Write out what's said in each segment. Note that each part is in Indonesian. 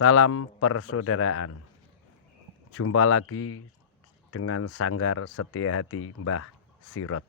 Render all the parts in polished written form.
Salam persaudaraan. Jumpa lagi dengan Sanggar Setia Hati Mbah Sirot.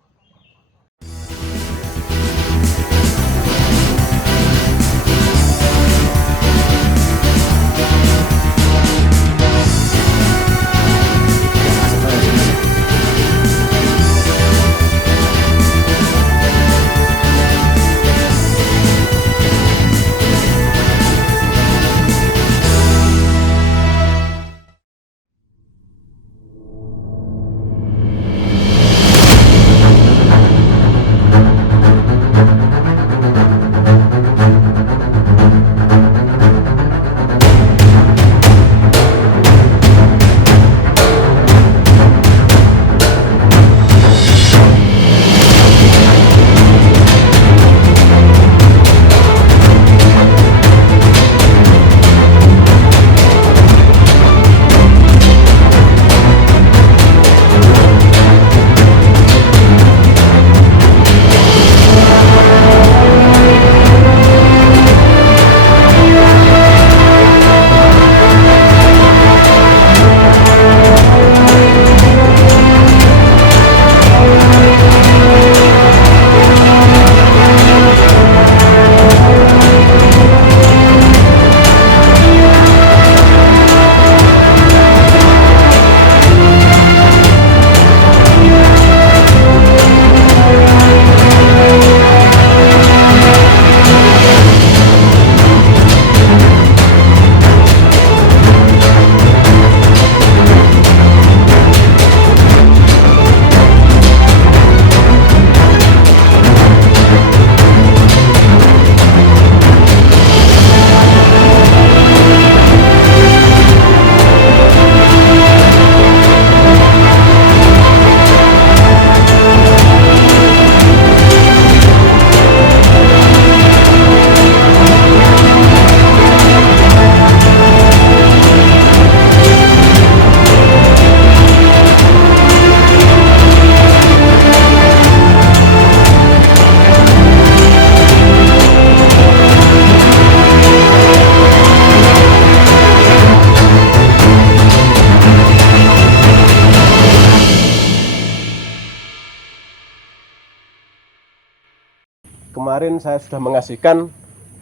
Kemarin saya sudah mengasihkan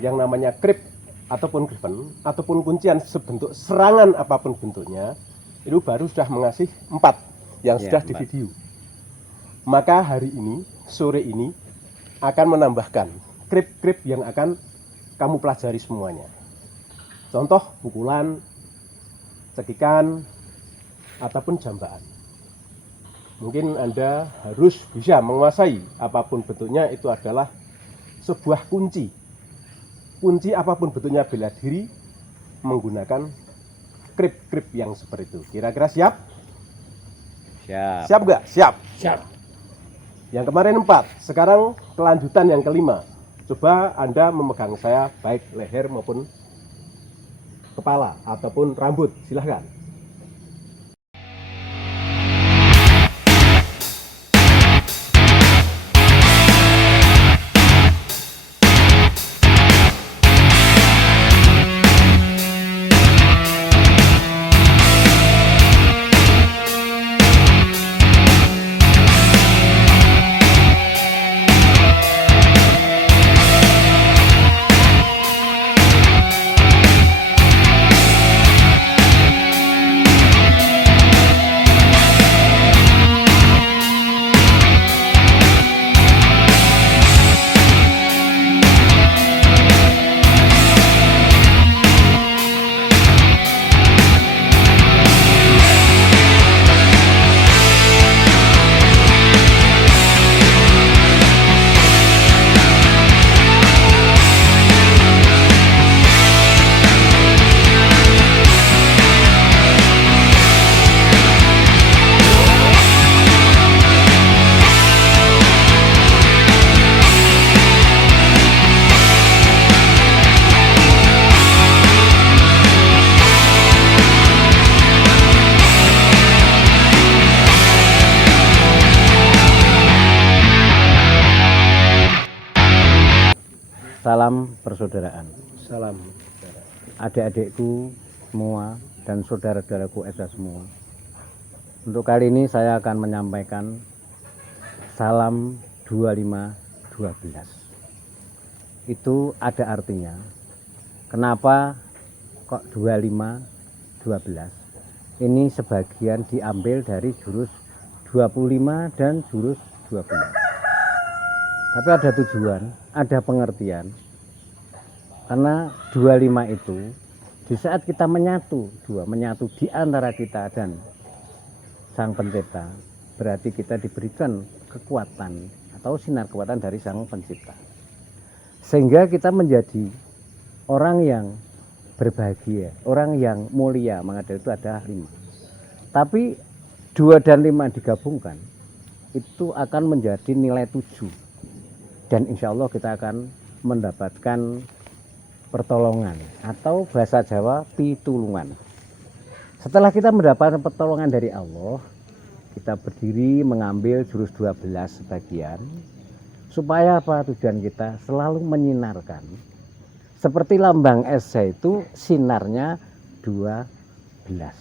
yang namanya krip ataupun gripen ataupun kuncian sebentuk serangan apapun bentuknya, itu baru sudah mengasih 4 yang sudah di video. Maka hari ini, sore ini akan menambahkan krip-krip yang akan kamu pelajari semuanya. Contoh pukulan, cekikan, ataupun jambaan. Mungkin Anda harus bisa menguasai apapun bentuknya, itu adalah sebuah kunci. Kunci apapun bentuknya bela diri menggunakan krip-krip yang seperti itu. Kira-kira siap? Siap. Siap nggak? Siap. Siap. Yang kemarin 4, sekarang kelanjutan yang kelima. Coba Anda memegang saya baik leher maupun kepala ataupun rambut, silahkan. Salam persaudaraan. Salam. adik-adikku semua dan saudara-saudaraku Esa semua. Untuk kali ini saya akan menyampaikan salam 2512. Itu ada artinya. Kenapa kok 2512? Ini sebagian diambil dari jurus 25 dan jurus 12. Tapi ada tujuan, ada pengertian. Karena 25 itu di saat kita menyatu di antara kita dan Sang Pencipta, berarti kita diberikan kekuatan atau sinar kekuatan dari Sang Pencipta. Sehingga kita menjadi orang yang berbahagia, orang yang mulia, maka dari itu ada 5. Tapi 2 dan 5 digabungkan, itu akan menjadi nilai 7. Dan insya Allah kita akan mendapatkan pertolongan atau bahasa Jawa pitulungan. Setelah kita mendapatkan pertolongan dari Allah, kita berdiri mengambil jurus 12 sebagian. Supaya apa? Tujuan kita selalu menyinarkan. Seperti lambang Esa itu sinarnya 12.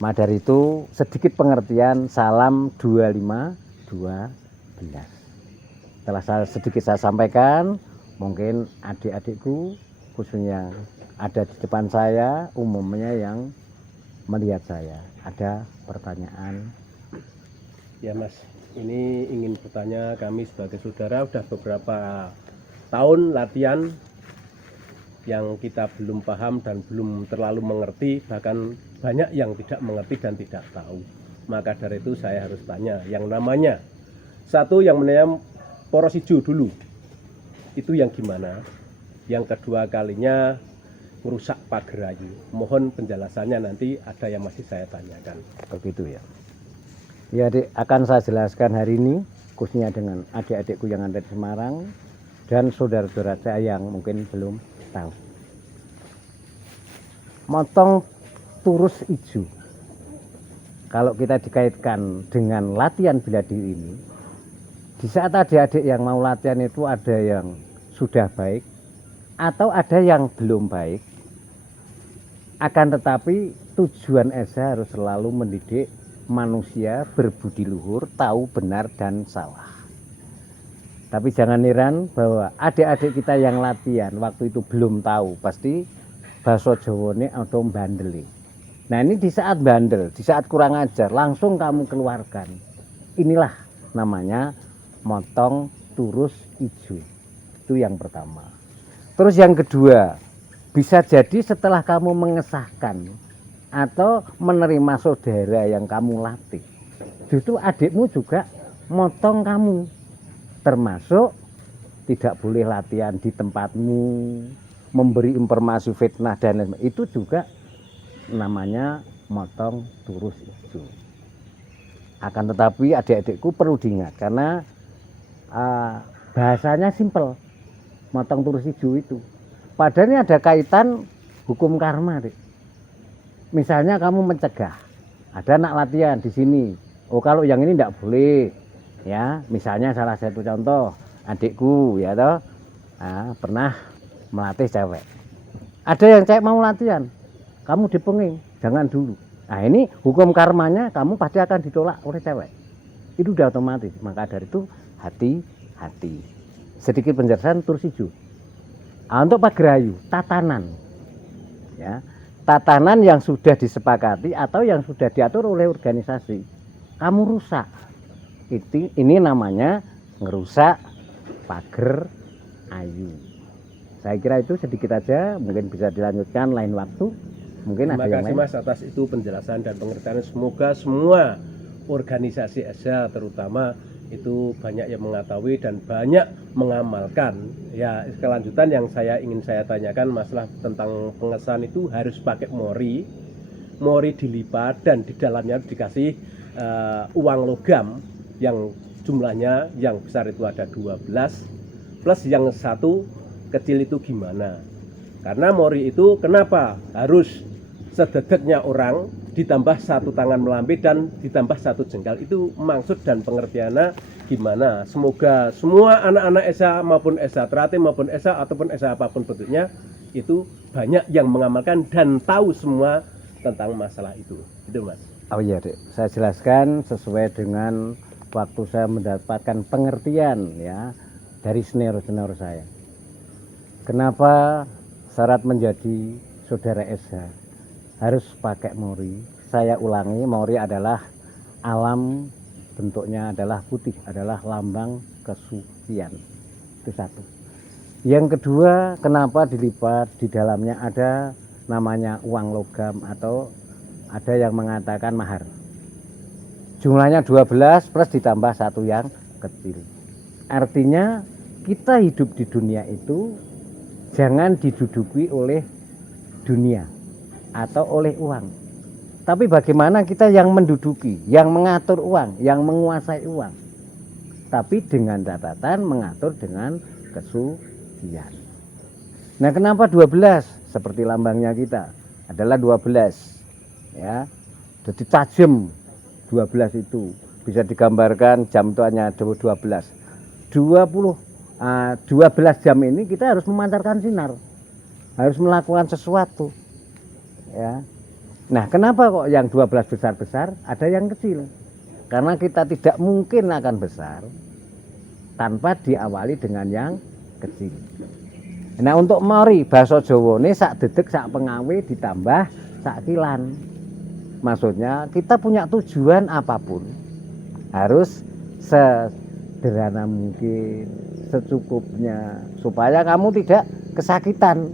Maka dari itu sedikit pengertian salam 2512. Setelah sedikit saya sampaikan, mungkin adik-adikku khususnya ada di depan saya, umumnya yang melihat saya, ada pertanyaan? Ya Mas, ini ingin bertanya, kami sebagai saudara sudah beberapa tahun latihan yang kita belum paham dan belum terlalu mengerti, bahkan banyak yang tidak mengerti dan tidak tahu. Maka dari itu saya harus tanya, yang namanya satu yang menanya poros hijau dulu, itu yang gimana? Yang kedua kalinya merusak pagar ayu. Mohon penjelasannya, nanti ada yang masih saya tanyakan. Begitu ya. Ya adik, akan saya jelaskan hari ini khususnya dengan adik-adikku yang ada di Semarang dan saudara-saudara saya yang mungkin belum tahu. Motong turus ijo. Kalau kita dikaitkan dengan latihan bela diri ini, di saat adik-adik yang mau latihan itu ada yang sudah baik atau ada yang belum baik. Akan tetapi tujuan Esa harus selalu mendidik manusia berbudi luhur, tahu benar dan salah. Tapi jangan heran bahwa adik-adik kita yang latihan waktu itu belum tahu, pasti bahasa Jawane atau bandel. Nah ini di saat bandel, di saat kurang ajar, langsung kamu keluarkan. Inilah namanya motong turus ijo. Itu yang pertama. Terus yang kedua, bisa jadi setelah kamu mengesahkan atau menerima saudara yang kamu latih, justru adikmu juga motong kamu. Termasuk tidak boleh latihan di tempatmu, memberi informasi fitnah dan lain-lain. Itu juga namanya motong turus ijo. Akan tetapi adik-adikku perlu diingat karena bahasanya simpel, motong turus ijo itu. Padahal ini ada kaitan hukum karma, Dik. Misalnya kamu mencegah, ada anak latihan di sini. Oh kalau yang ini tidak boleh, ya. Misalnya salah satu contoh, adikku, ya toh, pernah melatih cewek. Ada yang cewek mau latihan, kamu dipenging, jangan dulu. Nah ini hukum karmanya, kamu pasti akan ditolak oleh cewek. Itu udah otomatis. Maka dari itu hati-hati. Sedikit penjelasan turus ijo. Untuk pagrayu, tatanan, ya, tatanan yang sudah disepakati atau yang sudah diatur oleh organisasi, kamu rusak, ini namanya ngerusak pagar ayu. Saya kira itu sedikit aja, mungkin bisa dilanjutkan lain waktu. Mungkin Terima ada yang kasih lain. Mas atas itu penjelasan dan pengertian. Semoga semua organisasi Esa terutama itu banyak yang mengetahui dan banyak mengamalkan. Ya, kelanjutan yang ingin saya tanyakan masalah tentang pengesahan itu harus pakai mori dilipat dan di dalamnya dikasih uang logam yang jumlahnya yang besar itu ada 12 plus yang satu kecil itu gimana? Karena mori itu kenapa harus sedekatnya orang ditambah satu tangan melambai dan ditambah satu jengkal, itu maksud dan pengertiannya gimana? Semoga semua anak-anak Esa maupun Esa Teratim maupun Esa ataupun Esa apapun bentuknya itu banyak yang mengamalkan dan tahu semua tentang masalah itu. Itu Mas. Oh iya Dek, saya jelaskan sesuai dengan waktu saya mendapatkan pengertian ya dari senior-senior saya. Kenapa syarat menjadi saudara Esa harus pakai mori? Saya ulangi, mori adalah alam, bentuknya adalah putih, adalah lambang kesucian. Itu satu. Yang kedua, kenapa dilipat? Di dalamnya ada namanya uang logam atau ada yang mengatakan mahar. Jumlahnya 12 plus ditambah satu yang kecil. Artinya kita hidup di dunia itu jangan diduduki oleh dunia atau oleh uang. Tapi bagaimana kita yang menduduki, yang mengatur uang, yang menguasai uang. Tapi dengan catatan mengatur dengan kesucian. Nah, kenapa 12? Seperti lambangnya kita adalah 12. Ya. Jadi tajam 12 itu bisa digambarkan jam itu hanya 12. 12 jam ini kita harus memancarkan sinar. Harus melakukan sesuatu. Ya. Nah, kenapa kok yang 12 besar-besar, ada yang kecil? Karena kita tidak mungkin akan besar tanpa diawali dengan yang kecil. Nah, untuk mori basa Jawa ini sak dedek sak pengawe ditambah sak kilan. Maksudnya kita punya tujuan apapun harus sederhana mungkin, secukupnya supaya kamu tidak kesakitan.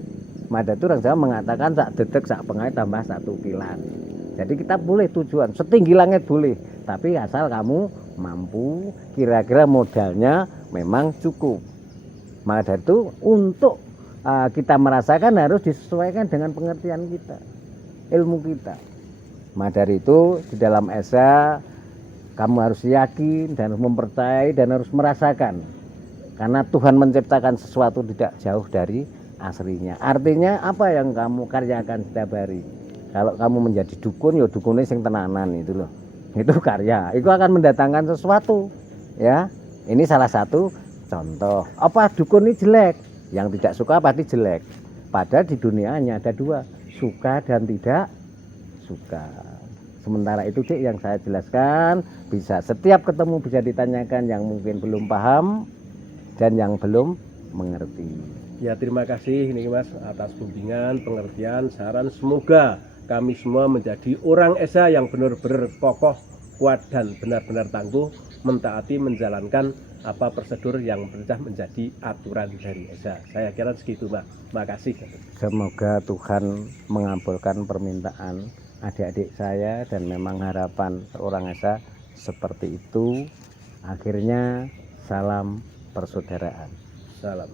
Mada itu orang Jawa mengatakan sak dedek sak pengawe tambah satu kilan. Jadi kita boleh tujuan setinggi langit boleh, tapi asal kamu mampu, kira-kira modalnya memang cukup. Maka dari itu untuk kita merasakan harus disesuaikan dengan pengertian kita, ilmu kita. Maka dari itu di dalam Esa kamu harus yakin dan harus mempercayai dan harus merasakan. Karena Tuhan menciptakan sesuatu tidak jauh dari aslinya. Artinya apa yang kamu karyakan setiap hari. Kalau kamu menjadi dukun, ya dukunnya sing tenanan itu loh. Itu karya. Itu akan mendatangkan sesuatu. Ya, ini salah satu contoh. Apa dukun ini jelek? Yang tidak suka pasti jelek. Padahal di dunia hanya ada dua, suka dan tidak suka. Sementara itu Dik yang saya jelaskan, bisa setiap ketemu bisa ditanyakan yang mungkin belum paham dan yang belum mengerti. Ya, terima kasih ini Mas atas bimbingan, pengertian, saran. Semoga kami semua menjadi orang Esa yang benar-benar kokoh, kuat dan benar-benar tangguh mentaati menjalankan apa prosedur yang sudah menjadi aturan dari Esa. Saya kira segitu, Pak. Makasih. Semoga Tuhan mengabulkan permintaan adik-adik saya dan memang harapan seorang Esa seperti itu. Akhirnya salam persaudaraan. Salam.